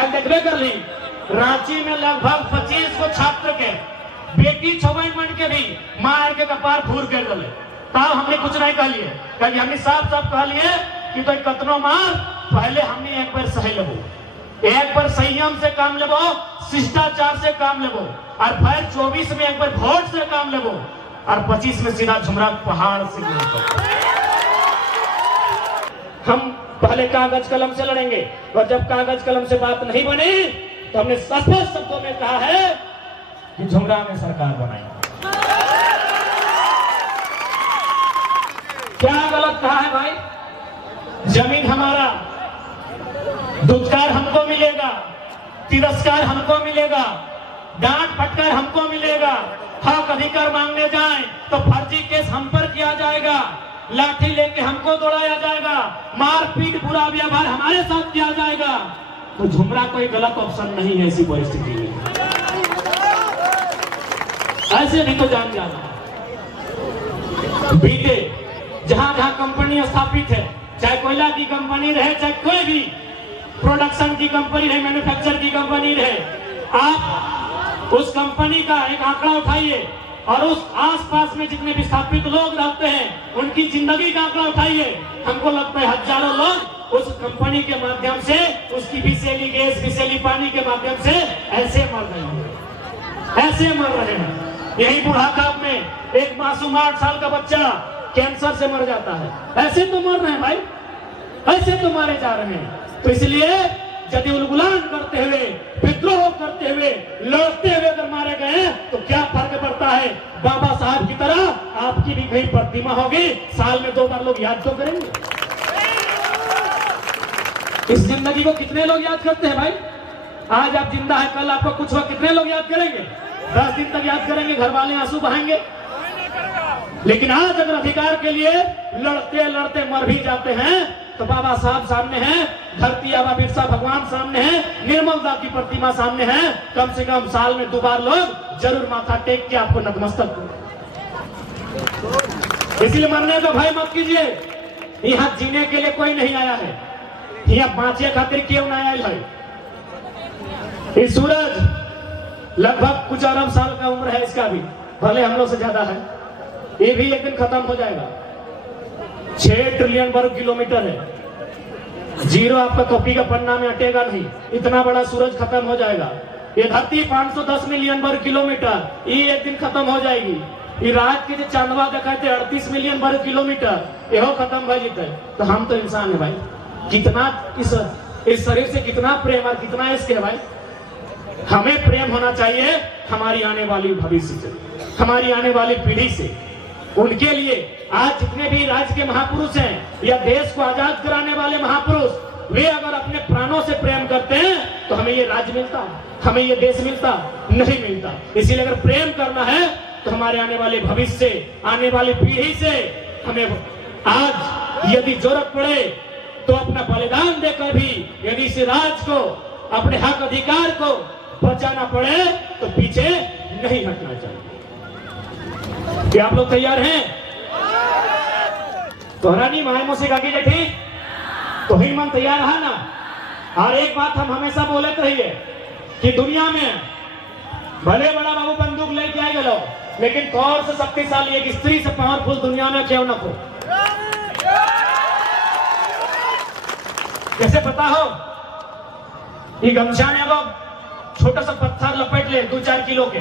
कल देखबे कर ली रांची में लगभग 25 को छात्र के बेटी छुआई मन के भी मार के कपार फूर कर दले, तब हमने कुछ नहीं कहलिए, क्योंकि हमने साफ साफ कहलिए कि तो कतनो मार पहले हमने एक बार सही लेबो, एक बार संयम से काम लेबो, शिष्टाचार से काम लेबो, और फिर 24 में एक बार वोट से काम लेबो, और 25 में सीधा झुमरा पहाड़ से गिरबो। हम पहले कागज कलम से लड़ेंगे, और जब कागज कलम से बात नहीं बनी तो हमने स्पष्ट शब्दों में कहा है कि झुमरा में सरकार बनाएंगे। क्या गलत कहा है भाई? जमीन हमारा, दुत्कार हमको मिलेगा, तिरस्कार हमको मिलेगा, डांट फटकार हमको मिलेगा, हक अधिकार मांगने जाएं तो फर्जी केस हम पर किया जाएगा, लाठी लेके हमको दौड़ाया जाएगा, मारपीट बुरा व्यवहार हमारे साथ किया जाएगा। तो झुमरा कोई गलत ऑप्शन नहीं है ऐसी परिस्थिति में। ऐसे नहीं तो जान जाना। बीते जहां जहां कंपनी स्थापित है, चाहे कोयला की कंपनी रहे, चाहे कोई भी प्रोडक्शन की कंपनी रहे, मैन्युफैक्चर की कंपनी रहे, आप उस कंपनी का एक आंकड़ा उठाइए और उस आसपास में जितने विस्थापित लोग रहते हैं उनकी जिंदगी का आंकड़ा उठाइए। हमको लगता है हजारों लोग उस कंपनी के माध्यम से, उसकी विषैली गैस, विषैली पानी के माध्यम से ऐसे मर रहे हैं, ऐसे मर रहे हैं। यही बुढ़ापा में एक मासूम 8 साल का बच्चा कैंसर से मर जाता है, ऐसे तो मर रहे हैं भाई, ऐसे तो मारे जा रहे हैं। तो इसलिए यदि उलगुलान करते हुए, विद्रोह करते हुए, लड़ते हुए अगर मारे गए तो क्या फर्क पड़ता है? बाबा साहब की तरह आपकी भी कहीं प्रतिमा होगी, साल में 2 बार लोग याद तो करेंगे। इस जिंदगी को कितने लोग याद करते हैं भाई? आज आप जिंदा है, कल आपको कुछ हो, कितने लोग याद करेंगे? 10 दिन तक याद करेंगे, घर वाले आंसू बहाएंगे। लेकिन आज अगर अधिकार के लिए लड़ते लड़ते मर भी जाते हैं तो बाबा साहब सामने हैं, धरती आबा बिरसा भगवान सामने हैं, निर्मलता की प्रतिमा सामने है, कम से कम साल में 2 बार लोग जरूर माथा टेक के आपको नतमस्तक करें। इसलिए मरने को भय मत कीजिए, यहाँ जीने के लिए कोई नहीं आया है, यहाँ बांचे खातिर क्यों नहीं आया है। ये सूरज लगभग कुछ अरब साल का उम्र है इसका भी, भले हम लोग से ज्यादा है, ये भी एक दिन खत्म हो जाएगा। 6 ट्रिलियन वर्ग किलोमीटर है, जीरो आपका कॉपी का पन्ना में अटेगा नहीं, इतना बड़ा सूरज खत्म हो जाएगा। ये धरती 510 मिलियन वर्ग किलोमीटर, ये एक दिन खत्म हो जाएगी। ये रात के जो चांदवा दिखाते 38 मिलियन वर्ग किलोमीटर, यहो खत्म हो जाते। तो हम तो इंसान है भाई, कितना इस शरीर से कितना प्रेम और कितना इश्क है भाई। हमें प्रेम होना चाहिए हमारी आने वाली भविष्य से, हमारी आने वाली पीढ़ी से। उनके लिए आज जितने भी राज्य के महापुरुष हैं या देश को आजाद कराने वाले महापुरुष, वे अगर अपने प्राणों से प्रेम करते हैं तो हमें ये राज्य मिलता, हमें ये देश मिलता नहीं मिलता। इसीलिए अगर प्रेम करना है तो हमारे आने वाले भविष्य से, आने वाली पीढ़ी से हमें आज यदि जरूरत पड़े तो अपना बलिदान देकर भी यदि इस राज्य को, अपने हक अधिकार को बचाना पड़े तो पीछे नहीं हटना चाहिए। क्या आप लोग तैयार हैं? तोहरा नहीं माए मोसे काकी जेठी तो ही मन तैयार है ना। और एक बात हम हमेशा बोले रहिए कि दुनिया में भले बड़ा बाबू बंदूक लेके आए गए, लेकिन कौन से शक्तिशाली एक स्त्री से पावरफुल दुनिया में क्यों न हो। कैसे पता हो? ये गमछा में अगर छोटा सा पत्थर लपेट ले 2-4 किलो के,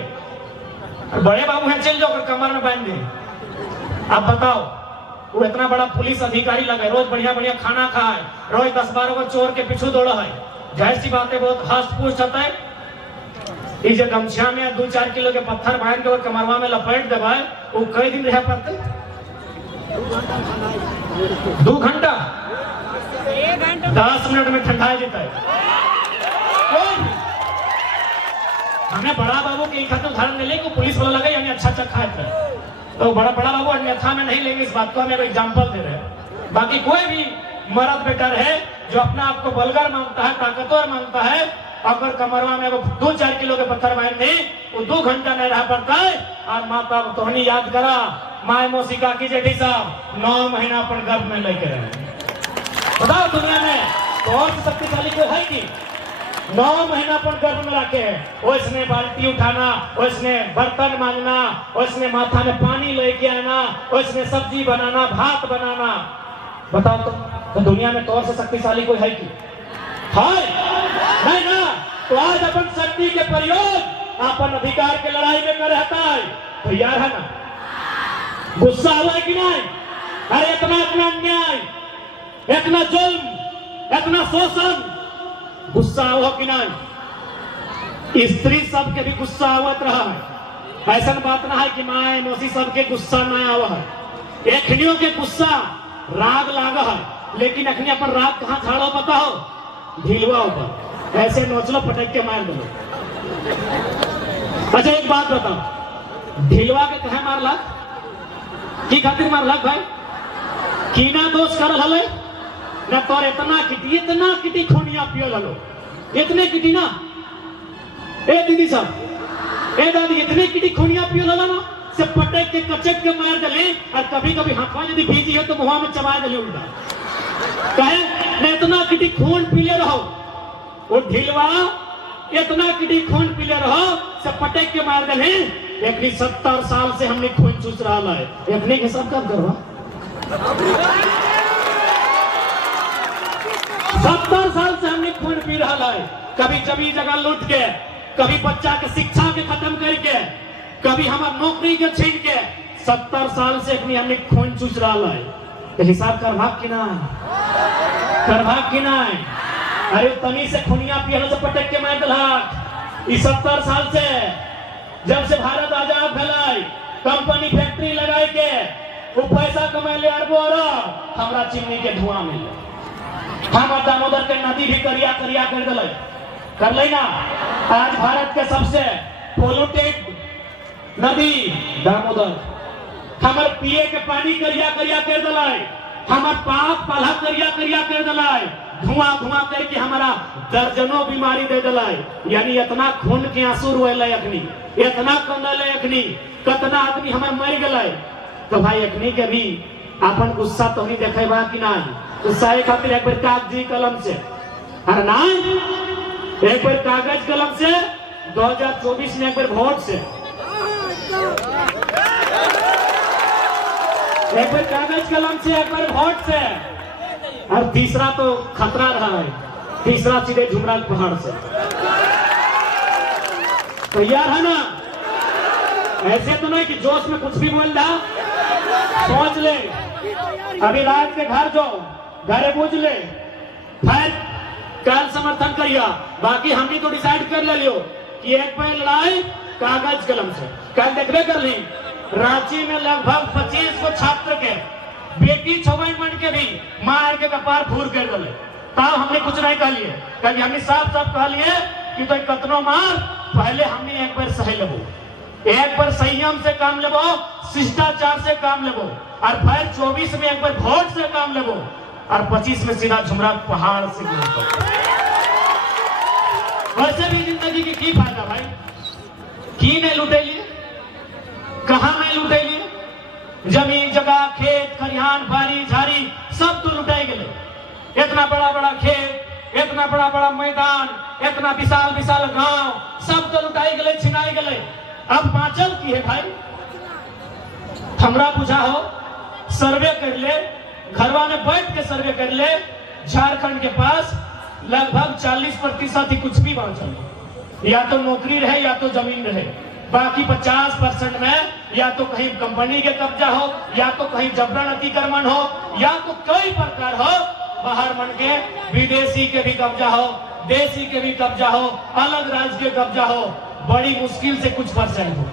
और बड़े बाबू हैं चल जाओ कमर में बांध दे। आप बताओ, वो इतना बड़ा पुलिस अधिकारी लगे, रोज बढ़िया बढ़िया खाना खाए, रोज 10-12 को चोर के पीछू दौड़ा है, जाहिर सी बात है बहुत हस्त पुष्ट होता है। इस गमछा में 2-4 किलो के पत्थर बांध के और कमरवा में लपेट दे भाई, वो कई दिन रह पड़ते? 2 घंटा 10 मिनट में ठंडा जाता है। हमें बड़ा बाबू के एक उदाहरण ले लेंगे, पुलिस वाला लगा यानी अच्छा खाए थे, तो बड़ा बाबू अन्यथा में नहीं लेंगे, इस बात को हम एक एग्जाम्पल दे रहे हैं। बाकी कोई भी मर्द बेटर है जो अपना आपको बलगर मांगता है, ताकतवर मांगता है, अगर कमरवा में 2-4 किलो के पत्थर बांध नहीं, वो 2 घंटा नहीं रह पड़ता है। और माता तो याद करा, माए मौसी काकी जेठी साहब 9 महीना पर गर्भ में लेके रहे। बताओ दुनिया में तो और शक्तिशाली कोई है कि 9 महीना अपन गर्भ में रखे है। उसने बाल्टी उठाना, उसने बर्तन मांजना, उसने माथा में पानी लेके आना, उसने सब्जी बनाना, भात बनाना। बताओ तो दुनिया में तौर से शक्तिशाली कोई है कि है नहीं ना? तो आज अपन शक्ति के प्रयोग अपन अधिकार के लड़ाई में कर रहता है। तो यार है ना, गुस्सा हुआ है कि नहीं? अरे इतना अन्याय, इतना जुल्म, इतना शोषण, गुस्सा हो कि नहीं? स्त्री सबके भी गुस्सा आवत रहा है। ऐसा बात ना है कि माए मौसी सबके गुस्सा न आवा है। एखनियों के गुस्सा राग लागा है, लेकिन अखनी अपन राग कहाँ झाड़ो पता हो? ढीलवा ऊपर ऐसे नोचलो, पटक के मार दो। अच्छा एक बात बताओ, ढीलवा के कहे मारला? की खातिर मारला भाई? कीना दोष कर हले ना? तोर इतना किटी खूनिया पियल हलो, इतने किटी ना। ए दीदी साहब, ए दादी, इतने किटी खूनिया पियल हलो ना से पटक के कचक के मार दले। और कभी कभी हाथवा यदि भीजी हो तो मुंह में चबा दले उल्टा। कहे न इतना किटी खून पीले रहो, वो ढीलवा इतना किटी खून पीले रहो से पटक के मार दले। एकनी 70 साल से हमने खून चूस रहा है। एकने के सब कब करवा? 70 साल से हमने खून पी रहा है। कभी जमी जगह लूट के, कभी बच्चा के शिक्षा के खत्म करके, कभी हमार नौकरी के छीन के। 70 साल से अपनी हमने खून चूस रहा है। तो हिसाब कर भाग की ना, कर भाग की ना। अरे तनी से खुनिया पियल से पटक के मार दला। 70 साल से जब से भारत आजाद भलाई, कंपनी फैक्ट्री लगाए के वो पैसा कमा ले अरबों अरब, हमरा चिमनी के धुआं मिले। हमार दामोदर के नदी भी करिया करिया कर ले ना। आज भारत के सबसे पोल्यूटेड नदी दामोदर। हमार पिए के पानी करिया करिया कर दलाई, हमार पाप पला करिया करिया कर दलाई, धुआं धुआं करके हमारा दर्जनों बीमारी दे दलाई। यानी इतना खून के आंसू रोए अखनी, इतना कंदल अखनी, कितना आदमी हमार मर गए। तो भाई अखनी के भी अपन गुस्सा तो नहीं देखे बा कि नहीं? गुस्सा खातिर एक बार कागजी कलम से, अरे ना एक बार कागज कलम से 2024 में एक बार वोट से, एक बार कागज कलम से, एक बार वोट से। और तीसरा तो खतरा रहा है, तीसरा सीधे झुमराल पहाड़ से। तो यार है ना, ऐसे तो नहीं कि जोश में कुछ भी बोल रहा। सोच ले, अभी रात के घर जो घर बुझ ले, फिर कल समर्थन करिया। बाकी हम भी तो डिसाइड कर ले लियो कि एक बार लड़ाई कागज कलम से। कल देखबे कर ली, रांची में लगभग 25 को छात्र के बेटी छुआई मन के भी मार के कपार फूर कर दले। तब हमने कुछ नहीं कह लिए, क्योंकि हमने साफ साफ कह लिए कि तो कतनो मार, पहले हमने एक बार सही लेबो, एक बार संयम से काम लेबो, शिष्टाचार से काम लेबो, और फिर 24 में एक बार वोट से काम लेबो, और 25 में सीधा झुमरा पहाड़ से। वैसे भी जिंदगी की फायदा भाई? की नहीं लूटे लिए, कहा नहीं लूटे लिए? जमीन जगह, खेत खलिहान, बारी झाड़ी सब तो लुटाई गए। इतना बड़ा बड़ा खेत, इतना बड़ा बड़ा मैदान, इतना विशाल विशाल गांव, सब तो लुटाई गए, छिनाई गए। अब बाँचल की है भाई? हमरा बुझा हो, सर्वे कर ले, घरवा में बैठ के सर्वे कर ले, झारखंड के पास लगभग 40% ही कुछ भी बाँचल। या तो नौकरी रहे या तो जमीन रहे। बाकी 50% में या तो कहीं कंपनी के कब्जा हो, या तो कहीं जबरन अतिक्रमण हो, या तो कई प्रकार हो, बाहर मन के विदेशी के भी कब्जा हो, देशी के भी कब्जा हो, अलग राज्य के कब्जा हो। बड़ी मुश्किल से कुछ % हो।